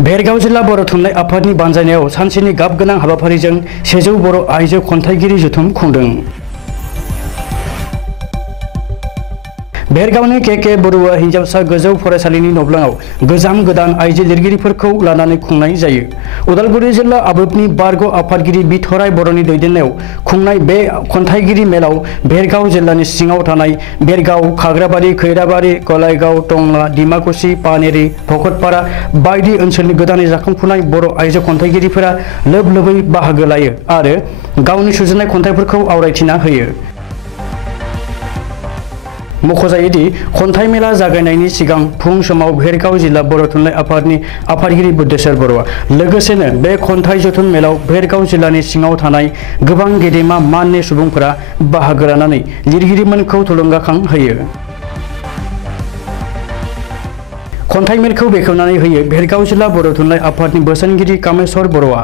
भेरगाव जिल्ला बर' थुनलाइ आफादनि बानजायनायाव सानसेनि गाब गोनां हाबाफारिजों 100 बर' आइजो खन्थाइगिरि जथुम खुंदों। भेरगावनि के बरुवा हिन्जावसा गोजौ फरायसालिनि नब्लाङाव गोजाम गोदान आइजो लिरगिरिफोरखौ लानानै खुंनाय जायो। उदालगुरि जिल्ला आबोबनि बारग' आफादगिरि बिथराय बर'नि दैदेननायाव खुंनाय बे खन्थाइगिरि मेलाव भेरगाव जिल्लानि सिङाव थानाय बेरगाव, खाग्राबारि, खैराबारि, गलायगाव, टंला, डिमाकुसि, पानेरि, भकतपारा बायदि ओनसोलनि गोदानै जाखांफुनाय बर' आइजो खन्थाइगिरिफोरा लोब लोबै बाहागो लायो आरो गावनि सुजुनाय खन्थाइफोरखौ आवरायथिना होयो। मख'जायोदि खन्थाइ मेला जागायनायनि सिगां फुं समाव भेरगाव जिल्ला बर' थुनलाइ आफादनि आफादगिरि बुद्धेश्वर बर'आ लोगोसेनो बे खन्थाइ जथुम मेलाव भेरगाव जिल्लानि सिङाव थानाय गोबां गेदेमा माननि सुबुंफोरा बाहागो लानानै लिरगिरिमोनखौ थुलुंगाखां होयो। खन्थाइ मेलखौ बेखेवनानै होयो भेरगाव जिल्ला बर' थुनलाइ आफादनि बोसोनगिरि कामेश्वर बर'आ।